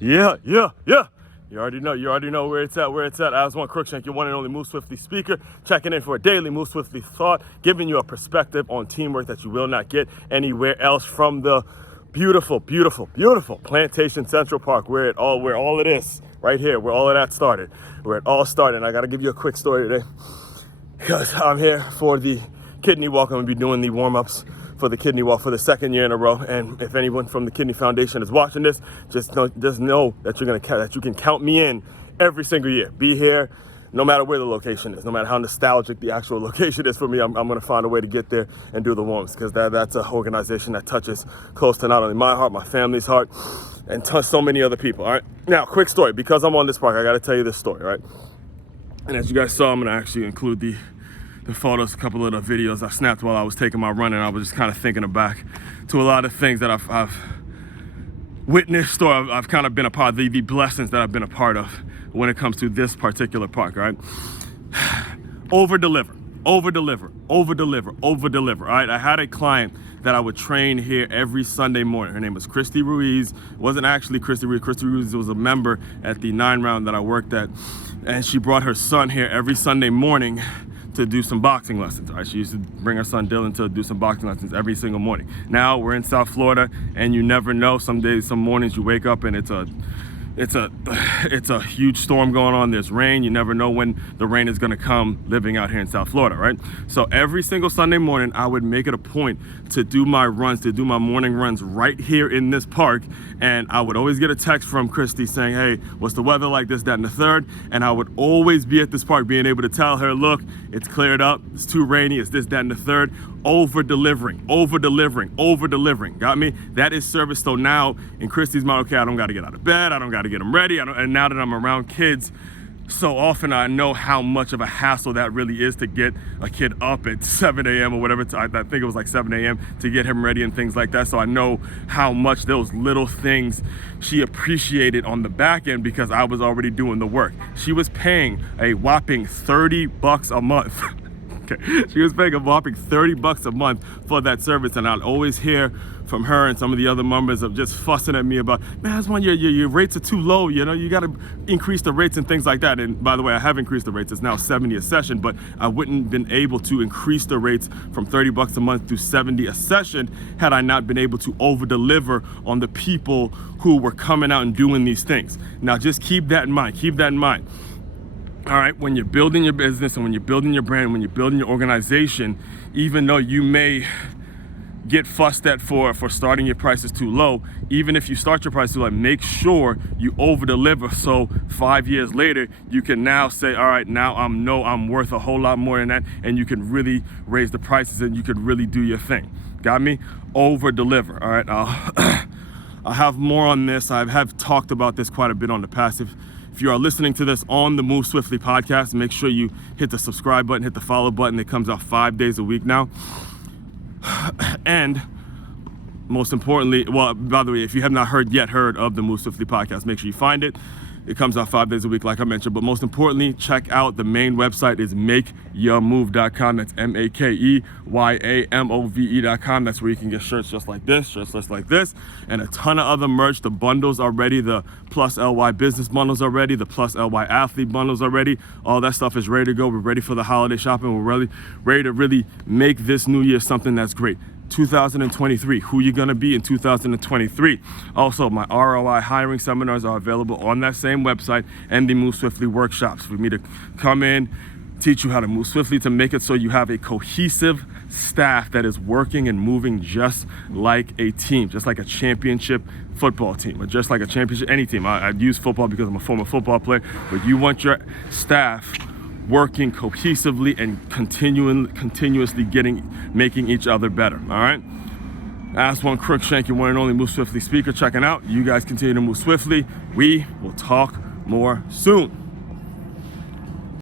Yeah. You already know where it's at. Aswand Cruickshank, your one and only Move Swiftly speaker, checking in for a daily Move Swiftly thought, giving you a perspective on teamwork that you will not get anywhere else from the beautiful Plantation Central Park, where all it is, right here, where all of that started, where it all started. And I got to give you a quick story today, because I'm here for the kidney walk. I'm going to be doing the warm-ups for the kidney walk for the second year in a row. And if anyone from the Kidney Foundation is watching this, just know that you can count me in every single year. Be here no matter where the location is, no matter how nostalgic the actual location is for me. I'm going to find a way to get there and do the warm-ups, because that's an organization that touches close to not only my heart, my family's heart, and so many other people. All right, now quick story, because I'm on this park, I got to tell you this story, right? And as you guys saw, I'm going to actually include the photos, a couple of the videos I snapped while I was taking my run, and I was just kind of thinking back to a lot of things that I've witnessed, or I've kind of been a part of, the blessings that I've been a part of when it comes to this particular park, right? Over deliver, all right? I had a client that I would train here every Sunday morning. Her name was Christy Ruiz. It wasn't actually Christy Ruiz. Christy Ruiz was a member at the 9 round that I worked at, and she brought her son here every Sunday morning to do some boxing lessons. All right, she used to bring her son Dylan to do some boxing lessons every single morning. Now we're in South Florida, and you never know. Some days, some mornings you wake up and it's a huge storm going on. There's rain. You never know when the rain is going to come living out here in South Florida, right? So every single Sunday morning, I would make it a point to do my morning runs right here in this park. And I would always get a text from Christy saying, hey, what's the weather like, this, that, and the third? And I would always be at this park being able to tell her, look, it's cleared up, it's too rainy, it's this, that, and the third. Over delivering. Got me? That is service. So now in Christy's mind, okay, I don't got to get out of bed, I don't got to get them ready. And now that I'm around kids so often, I know how much of a hassle that really is to get a kid up at 7 a.m. or whatever. I think it was like 7 a.m. to get him ready and things like that. So I know how much those little things she appreciated on the back end, because I was already doing the work. She was paying a whopping $30 a month. Okay. She was paying a whopping $30 a month for that service, and I'd always hear from her and some of the other members of just fussing at me about, man, Aswand, your rates are too low, you know, you got to increase the rates and things like that. And by the way, I have increased the rates. It's now $70 a session, but I wouldn't been able to increase the rates from $30 a month to $70 a session had I not been able to over deliver on the people who were coming out and doing these things. Now, just keep that in mind. All right, when you're building your business and when you're building your brand, when you're building your organization, even though you may get fussed at for starting your prices too low, even if you start your price too low, make sure you over deliver, so 5 years later you can now say, all right, now I'm worth a whole lot more than that, and you can really raise the prices and you could really do your thing. Got me? Over deliver. All right, I'll have more on this. I have talked about this quite a bit on the past. If you are listening to this on the Move Swiftly podcast, make sure you hit the subscribe button, hit the follow button. It comes out 5 days a week now. And most importantly, well, by the way, if you have not heard of the Move Swiftly podcast, make sure you find it. It comes out 5 days a week, like I mentioned. But most importantly, check out the main website is makeyourmove.com. That's makeyourmove.com. That's where you can get shirts just like this, and a ton of other merch. The bundles are ready. The Plus LY business bundles are ready. The Plus LY athlete bundles are ready. All that stuff is ready to go. We're ready for the holiday shopping. We're really ready to really make this new year something that's great. 2023, who you gonna be in 2023. Also, my ROI hiring seminars are available on that same website, and the Move Swiftly workshops for me to come in, teach you how to move swiftly to make it so you have a cohesive staff that is working and moving just like a team, just like a championship football team, or just like a championship any team. I use football because I'm a former football player, but you want your staff working cohesively and continuously making each other better. All right, Aswand Cruickshank, your one and only Move Swiftly speaker, checking out. You guys continue to move swiftly. We will talk more soon.